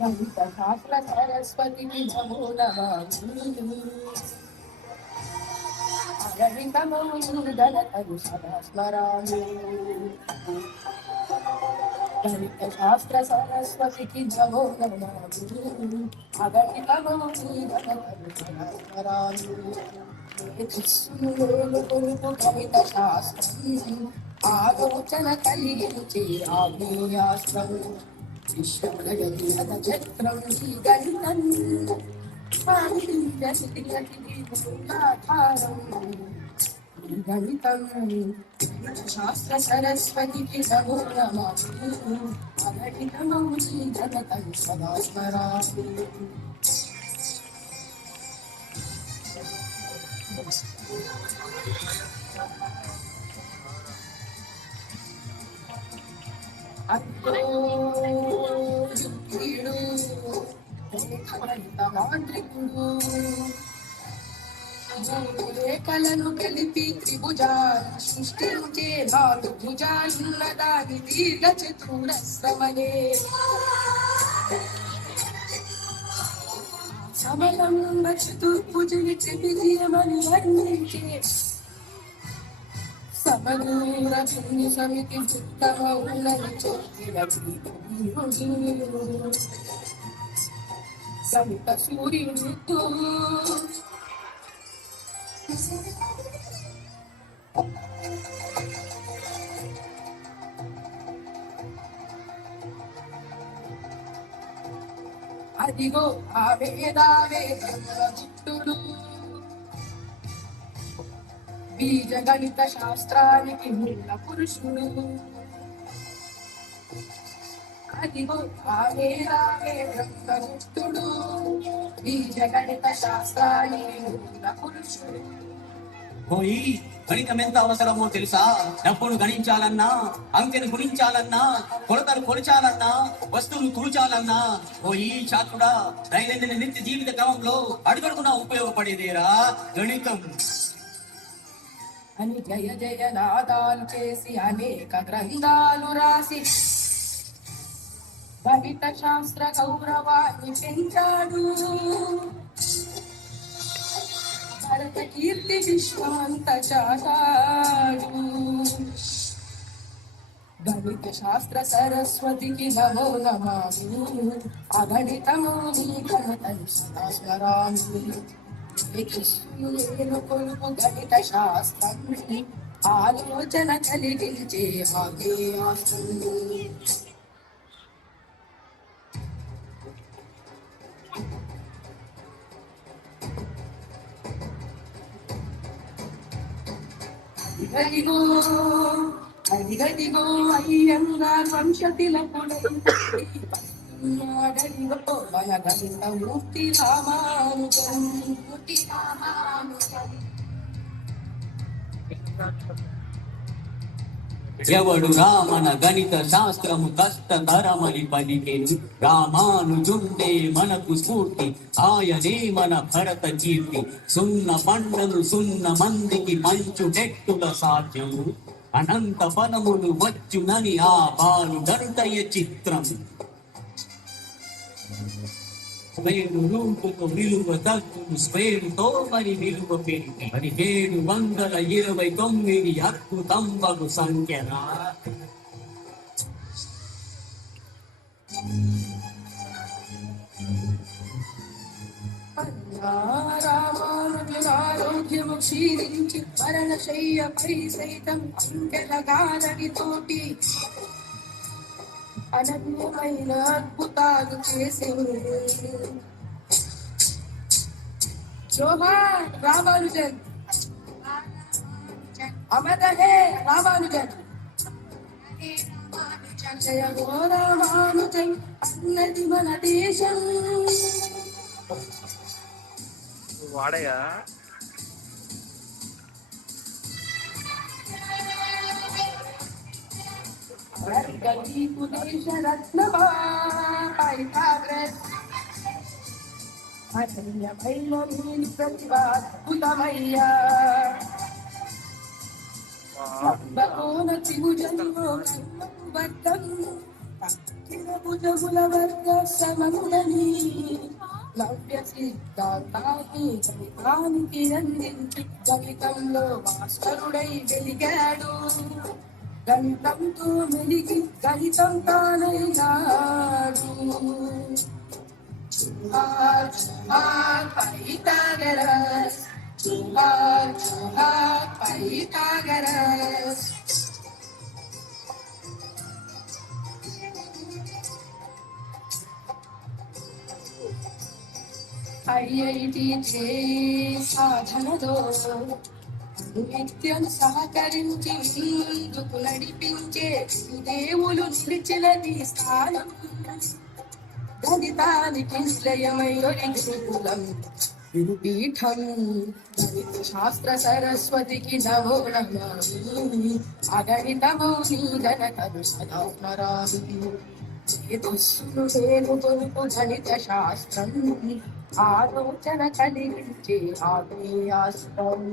లలిత శాస్త్ర సరస్వతికి నమో నమః. అగణితమౌదగతరు సదా స్మరామి. లలిత శాస్త్ర సరస్వతికి నమో నమః. అగణితమౌదగతరు సదా స్మరామి. కృష్ణులు కొలుపు కవిత శాస్త్రం ఆలోచన కలిగించే ఆగ్నేయాస్త్రం. విశ్వజగతి చక్రం గణితం గణితం శాస్త్ర సరస్వతికి నమో నమః. అగణితమౌ జగతం సదా స్మరామి. రేఖలను కలిపి త్రిభుజాలు సృష్టించే నాలుగు భుజాలున్న దాని దీర్ఘ చతురస్రమనే. సమలంబ చతుర్భుజుని త్రివిజయమని వర్ణించే సమదూర పుణ్య సమితి చిత్తమౌలని చొక్కిన సమిత సూర్యుడితో అదిగో ఆ వేదావే బ్రహ్మగుప్తుడు బీజ గణిత శాస్త్రానికి మూల పురుషుడు. అదిగో ఆ వేదావే బ్రహ్మగుప్తుడు బీజ గణిత శాస్త్రానికి మూల పురుషుడు. పోయి గణితం ఎంత అవసరమో తెలుసా? డబ్బును గణించాలన్నా, అంకెను గుణించాలన్నా, కొలతలు కొలిచాలన్నా, వస్తువులు తూచాలన్నా పోయి చాతుడా దైనందిన నిత్య జీవిత క్రమంలో అడుగడుగునా ఉపయోగపడేదేరా గణితం అని జయ జయ నాదాలు చేసి అనేక గ్రంథాలు రాసి గణిత శాస్త్ర గౌరవాన్ని పెంచాడు. భరత కీర్తి విశ్వాంత చాటాడు. గణిత శాస్త్ర సరస్వతికి నమో నమః. అగణితమౌ గణతం సదా స్మరామి. కృష్ణులు కొలుపు గణిత శాస్త్రం ఆలోచన కలిగించే ఆగ్నేయాస్త్రం. అదిగదిగో అయ్యంగార్ వంశతిలకుడు మన గణిత మూర్తి రామానుజం. ఎవడు రామన గణిత శాస్త్రము కష్టతరమని పలికెను. రామానుజుండే మనకు స్ఫూర్తి, ఆయనే మన భరత కీర్తి. సున్న పండలు సున్న మందికి పంచుటెట్టుల సాధ్యము, అనంత ఫలములు వచ్చునని ఆ బాలు గంటయ చిత్రం. స్క్వేరు రూపుతో విలువ తగ్గును, స్క్వేరుతో మరి విలువ పెరిగి 1729 అద్భుతంబగు సంఖ్యరా. రామానుజునారోగ్యము క్షీణించి మరణశయ్యపై సైతం అంకెలగాలని తోటి అనన్యమైన అద్భుతాలు చేసేవాడు. జోహార్ రామానుజన్, అమర హే రామానుజన్, జయ హో రామానుజన్ అన్నది మన దేశం. వాడయా గణిత దేశ రత్నమా పైథాగరస్ అనన్యమైన నీలి ప్రతిభ అద్భుతమయ్యా. త్రిభుజంలో వర్గం భుజముల వర్గ శ్రమములని నవ్య సిద్ధాంతాన్ని గణితానికి అందించి గణితంలో మాస్టరుడై వెలిగాడు. గణితంతో మెలిగి గణితం తానైనాడు. జోహార్ జోహార్ పైథాగరస్, జోహార్ జోహార్ పైథాగరస్. ఐఐటి జేఈ సాధనలో నిత్యం సహకరించి ముందుకు నడిపించే దేవులు నిలిచినది స్థానం. గణితానికి నిలయమై గురుకులం గురుపీఠం. గణిత శాస్త్ర సరస్వతికి నమో నమామి. అగణితమౌ నీ గణతను సదా స్మరామి. చేతస్సును నేను తొలుపు గణిత శాస్త్రం, ఆలోచన కలిగించే ఆగ్నేయాస్త్రం.